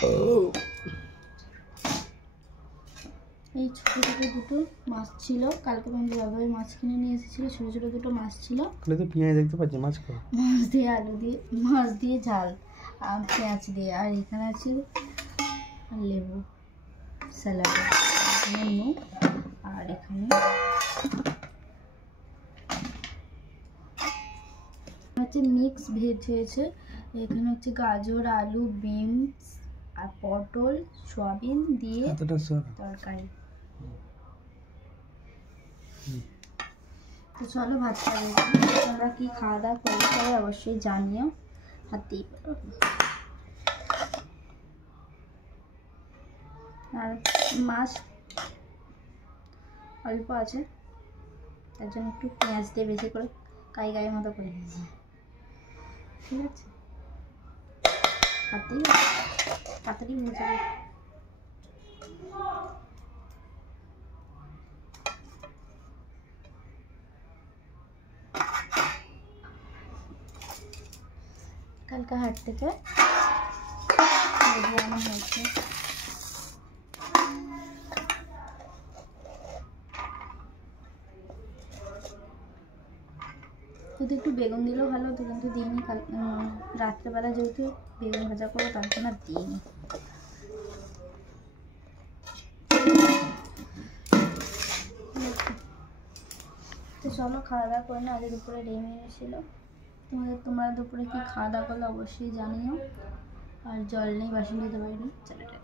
এই ছোট ছোট দুটো মাছ ছিল, কালকে তোমাদের বাবাই মাছ কিনে নিয়ে এসেছিল, ছোট ছোট দুটো মাছ ছিল। তো পেঁয়াজ দেখতে পাচ্ছি, মাছ খাও, মাছ দিয়ে আলু দিয়ে, মাছ দিয়ে ঝাল আর পেঁয়াজ দিয়ে, আর এখানে আছে লেবু স্যালাড, নুন, আর এখানে হচ্ছে মিক্স ভেজ হয়েছে। এখানে হচ্ছে গাজর, আলু, বিনস আর পটল, সয়াবিন দিয়ে তরকারি। তো চলো ভাত খাই। তোমরা কি খাওয়া দাওয়া করেছো অবশ্যই জানিও। হাতেই আর মাছ অল্প আছে, তার জন্য একটু পেঁয়াজ দিয়ে বেশি করে গায়ে মতো করে দিয়েছি, ঠিক আছে? হাতেই তাড়াতাড়ি হয়ে যাবে। কালকে হাট থেকে আনা হয়েছে। যদি একটু বেগুন দিলেও ভালো হতো, কিন্তু দিইনি। কাল রাত্রেবেলা যেহেতু বেগুন ভাজা করবো তার জন্য দিইনি। তো চলো খাওয়া দাওয়া করে না, আজ দুপুরে ডিম এনেছিল। তোমরা দুপুরে কি খাওয়া দাওয়া করলে অবশ্যই জানিও। আর জল নেই, বাসন দিতে পারিনি। চলো।